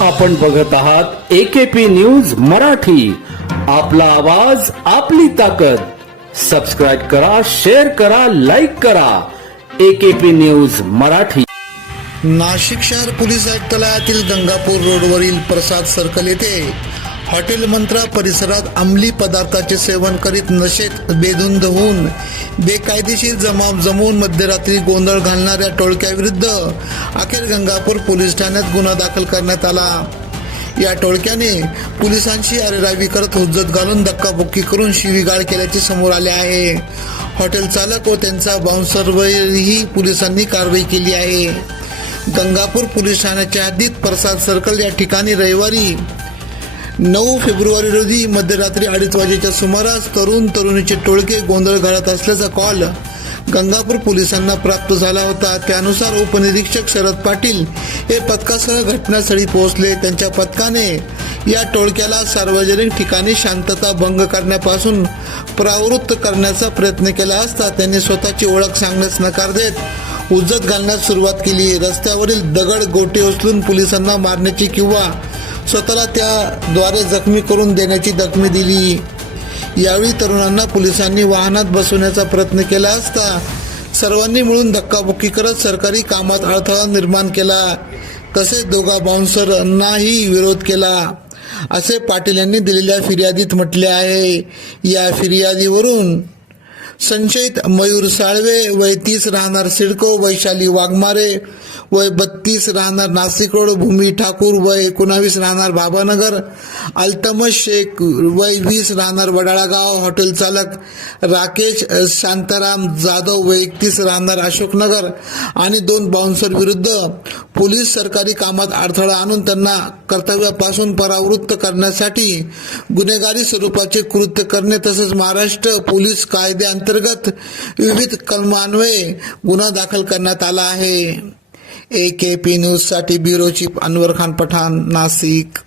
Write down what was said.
आपण बघत आहात एकेपी न्यूज मराठी. आपला आवाज आपली ताकद. सबस्क्राईब करा शेअर करा लाईक करा. AKP news Marathi. नाशिक शहर पोलीस आयुक्तालयातील गंगापूर रोडवरील प्रसाद सर्कल येथे हॉटेल मंत्रा परिसरात अंमली पदार्थाचे सेवन करीत नशेत बेधुंद होऊन बेकायदेशीर जमाव जमवून मध्यरात्री गोंधळ घालणाऱ्या टोळक्याविरुद्ध अखेर गंगापूर पोलीस ठाण्यात गुन्हा दाखल करण्यात आला. या टोळक्याने पोलिसांशी अरेरावी करत हुज्जत घालून धक्काबुक्की करून शिवीगाळ केल्याचे समोर आले आहे. हॉटेल चालक व त्यांचा बाउन्सरवरही पोलिसांनी कारवाई केली आहे. गंगापूर पोलीस ठाण्याच्या हद्दीत प्रसाद सर्कल या ठिकाणी रविवारी नऊ फेब्रुवारी रोजी मध्यरात्री अडीच वाजेच्या सुमारास तरुण तरुणीचे टोळके गोंधळ घालत असल्याचा कॉल गंगापूर पोलिसांना प्राप्त झाला होता. त्यानुसार उपनिरीक्षक शरद पाटील हे पथकासह घटनास्थळी पोहोचले. त्यांच्या पथकाने या टोळक्याला सार्वजनिक ठिकाणी शांतता भंग करण्यापासून प्रवृत्त करण्याचा प्रयत्न केला असता त्यांनी स्वतःची ओळख सांगण्यास नकार देत उज्जत घालण्यास सुरुवात केली. रस्त्यावरील दगड गोटे उचलून पोलिसांना मारण्याची किंवा स्वतःला त्याद्वारे जखमी करून देण्याची दखमी दिली. यावेळी तरुणांना पोलिसांनी वाहनात बसवण्याचा प्रयत्न केला असता सर्वांनी मिळून धक्काबुक्की करत सरकारी कामात अडथळा निर्माण केला. तसेच दोघा बाउन्सरनाही विरोध केला. असे पाटील यांनी दिलेल्या फिर्यादीत म्हटले आहे. या फिर्यादीवरून संशयित मयूर साळवे वय तीस राहणार सिडको वैशाली वाघमारे वय बत्तीस राहणार नाशिक रोड भूमी ठाकूर वय एकोणावीस राहणार बाबानगर अल्तमस शेख वय वीस राहणार वडाळागाव हॉटेल चालक राकेश शांताराम जाधव वय एकतीस राहणार अशोकनगर आणि दोन बाउन्सर विरुद्ध पोलीस सरकारी कामात अडथळा आणून त्यांना कर्तव्यापासून परावृत्त करण्यासाठी गुन्हेगारी स्वरूपाचे कृत्य करणे तसेच महाराष्ट्र पोलीस कायद्याअंतर्गत अंतर्गत विविध कलमान्वये गुन्हा दाखल करण्यात आला आहे. ए के पी न्यूजसाठी ब्युरो चीफ अनवर खान पठाण नाशिक.